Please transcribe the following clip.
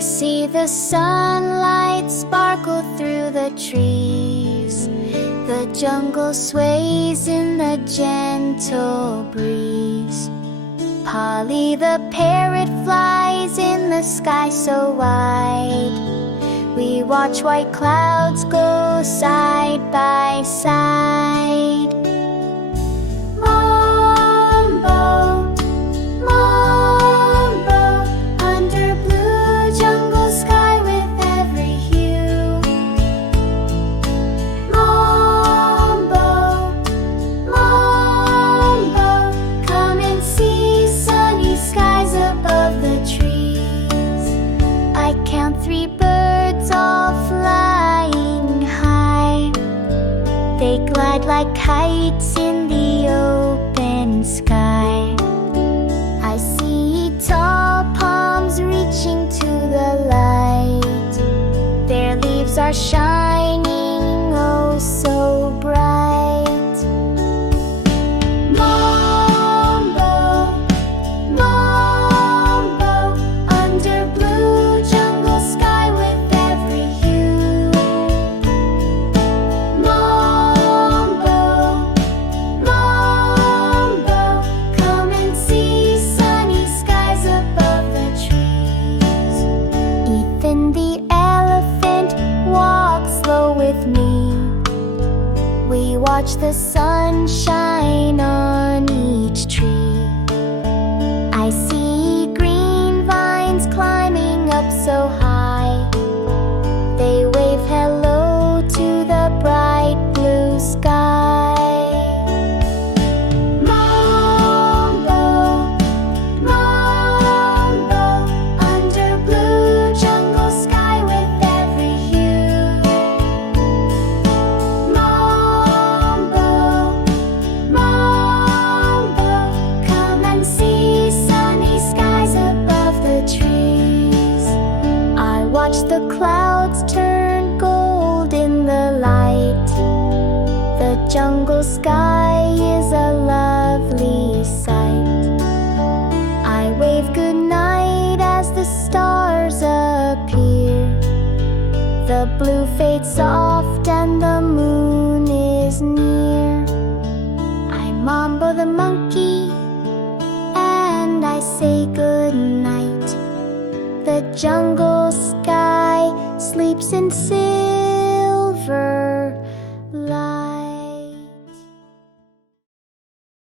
see the sunlight sparkle through the trees. The jungle sways in the gentle breeze. Polly the parrot flies in the sky so wide. We watch white clouds go side by side. Mombo, Mombo, under blue jungle sky with every hue. Mombo, Mombo, come and see sunny skies above the trees. I count 3 birds all flying high. They glide like kites in the open sky. I see tall palms reaching to the light. Their leaves are shining oh so bright. Mombo, Mombo, under blue jungle sky with every hue. Mombo, Mombo, come and see sunny skies above the trees. Ethan the elephant walks slow with me. We watch the sun shine on each tree. I see green vines climbing up so high. They wave hello to the bright blue sky. Mombo, Mombo, under blue jungle sky with every hue. Mombo, Mombo, come and see sunny skies above the trees. I watch the clouds turn gold in the light. The jungle sky is a lovely sight. I wave goodnight as the stars appear. The blue fades soft and the moon is near. I'm Mombo the monkey and I say good night. The jungle sky sleeps in silence.